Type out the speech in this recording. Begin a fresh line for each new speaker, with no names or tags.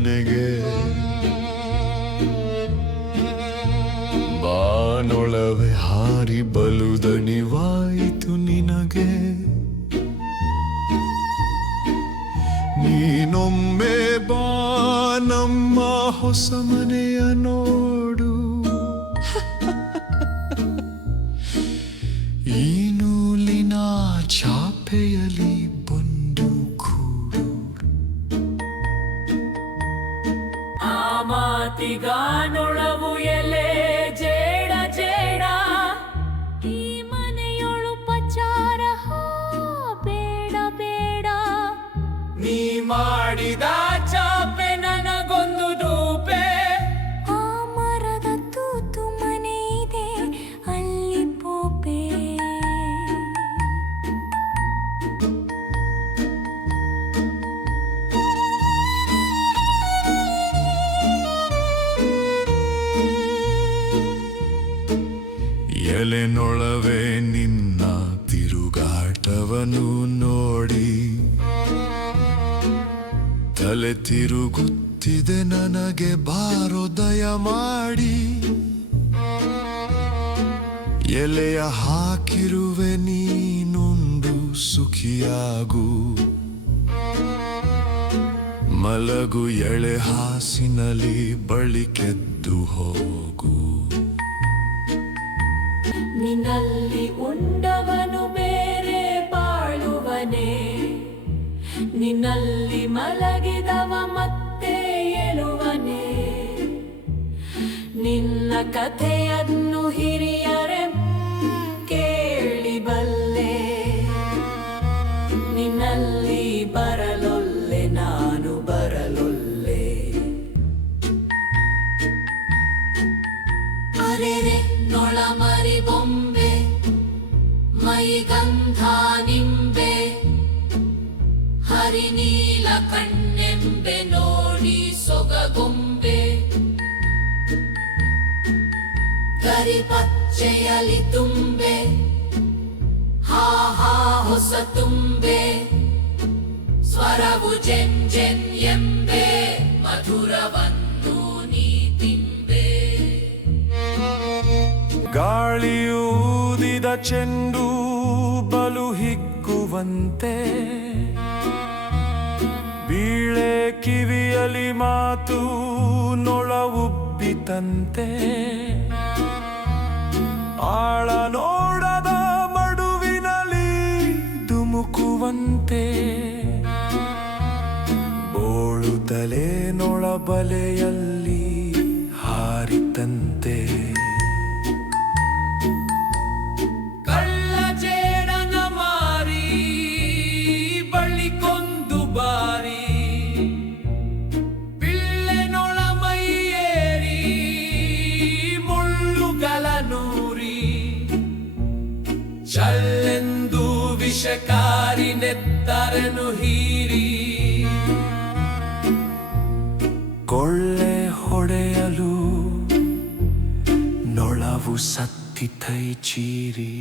ಮನೆಗೆ ಬಾನೊಳವೆ ಹಾರಿ ಬಲು ದಣಿವಾಯಿತು ನಿನಗೆ. ನೀನೊಮ್ಮೆ ಬಾ ನಮ್ಮ ಹೊಸ ಮನೆಯ ನೋಡು. ಈ ನೂಲಿನ ಚಾಪೆಯಲ್ಲಿ
ಮಾತಿಗಾನೊಳವು ಎಲೆ ಜೇಡ ಜೇಡ. ಈ ಮನೆಯೊಳು ಪಚಾರ ಬೇಡ ಬೇಡ. ನೀ ಮಾಡಿದ
ಎಲೆನೊಳವೆ ನಿನ್ನ ತಿರುಗಾಟವನ್ನು ನೋಡಿ. ತಲೆ ತಿರುಗುತ್ತಿದೆ ನನಗೆ ಬಾರೋದಯ ಮಾಡಿ. ಎಲೆಯ ಹಾಕಿರುವೆ ನೀನುಂಡು ಸುಖಿಯಾಗು. ಮಲಗು ಎಳೆ ಹಾಸಿನಲ್ಲಿ ಬಳಿಕೆದ್ದು ಹೋಗು.
ನಿನ್ನಲ್ಲಿ ಉಂಡವನು ಬೇರೆ ಬಾಳುವನೆ. ನಿನ್ನಲ್ಲಿ ಮಲಗಿದವ ಮತ್ತೆ ಏಳುವನೆ. ನಿನ್ನ ಕಥೆಯನ್ನು ಹಿರಿಯರೆ ಕೇಳಿ ಬಲ್ಲೆ. ನಿನ್ನಲ್ಲಿ ಬರಲೊಲ್ಲೆ, ನಾನು ಬರಲೊಲ್ಲೆ. ಅರೆರೆ ನೊಳ ಮರಿ ಬೊಂಬೆ ಮೈಗಂಧ ನಿಂಬೆ ಹರಿನೀಲ ಕಣ್ಣೆಂಬೆ ನೋಡಿ ಸೊಗಗೊಂಬೆ ಕರಿ ಪಚ್ಚೆಯಲಿ ತುಂಬೆ ಹಾ ಹಾ ಹೊಸ ತುಂಬೆ ಸ್ವರವು ಜೆನ್ ಜೆನ್ ಎಂಬೆ ಮಧುರವನ್ನು
ಗಾಳಿಯೂದಿದ ಚೆಂಡು ಬಲು ಹಿಗ್ಗುವಂತೆ ಬೀಳೆ ಕಿವಿಯಲಿ ಮಾತು ನೊಳ ಉಬ್ಬಿತಂತೆ. ಆಳ ನೋಡದ ಮಡುವಿನಲ್ಲಿ ಧುಮುಕುವಂತೆ. ಬೋಳುತ್ತಲೇ ನೊಳ ಬಲೆಯಲ್ಲಿ ಹಾರಿತಂತೆ.
ವಿಷಕಾರಿ ನೆತ್ತರನು ಹೀರಿ
ಕೊಳ್ಳೆ ಹೊಡೆಯಲು ನೊಳವು ಸತ್ತಿತೈ ಚೀರಿ.